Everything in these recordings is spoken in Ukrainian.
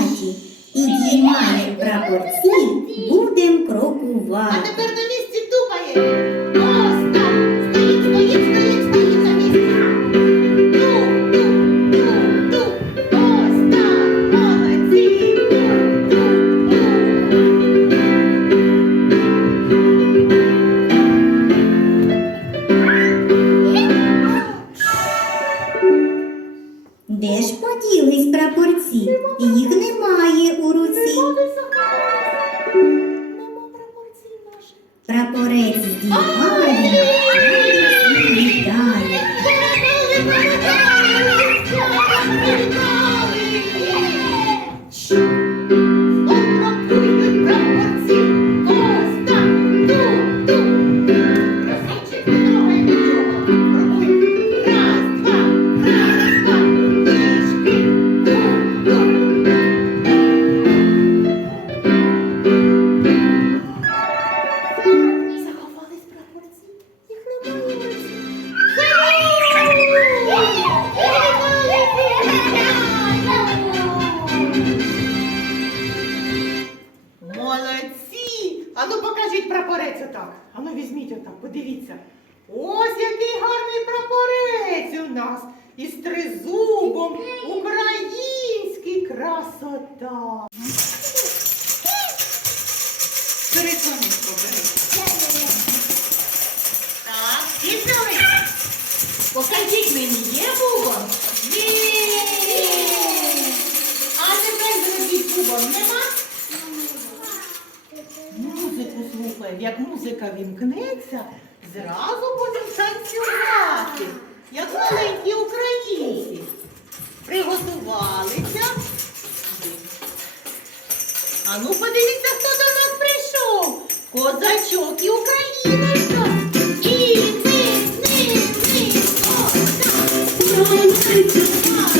хаті і діймає прапорці, будем крокувати. А тепер на місці тупає. Oh, my God. Подивіться. Ось який гарний прапорець у нас. Із тризубом. Український красота. Бери музика вімкнеться, зразу будемо танцювати, як маленькі українці. Приготувалися. А ну подивіться, хто до нас прийшов. Козачок і україночка. І ми, ми, ми, козак. Танцювала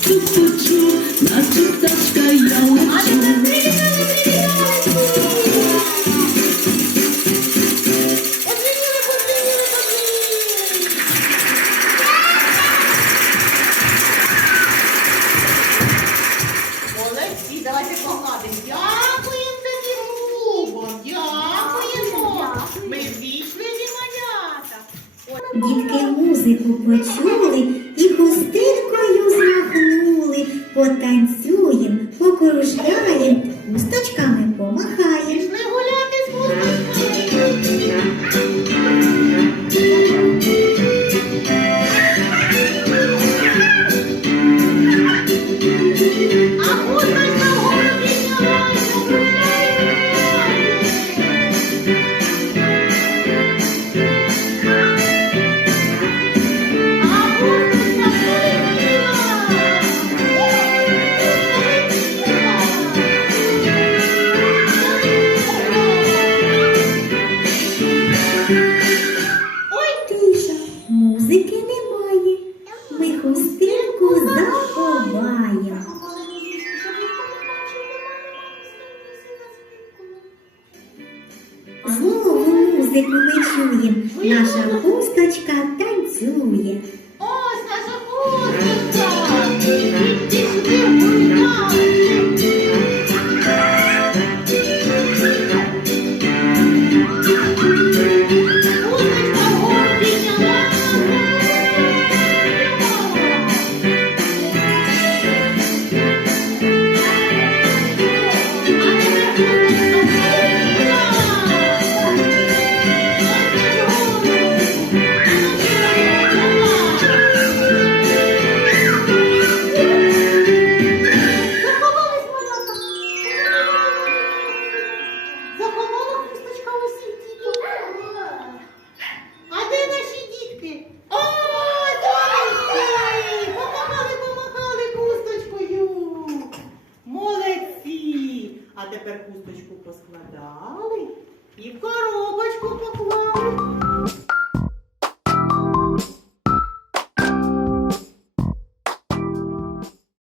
Дякуємо тобі, Губо, дякуємо. Ми ввічливі малята. Дітки музику почули музику ми чуєм, наша хусточка танцює. квітки. О, дай! Помагали, помагали кусточкою. Молодці! А тепер кусточку поскладали і в коробочку поклали.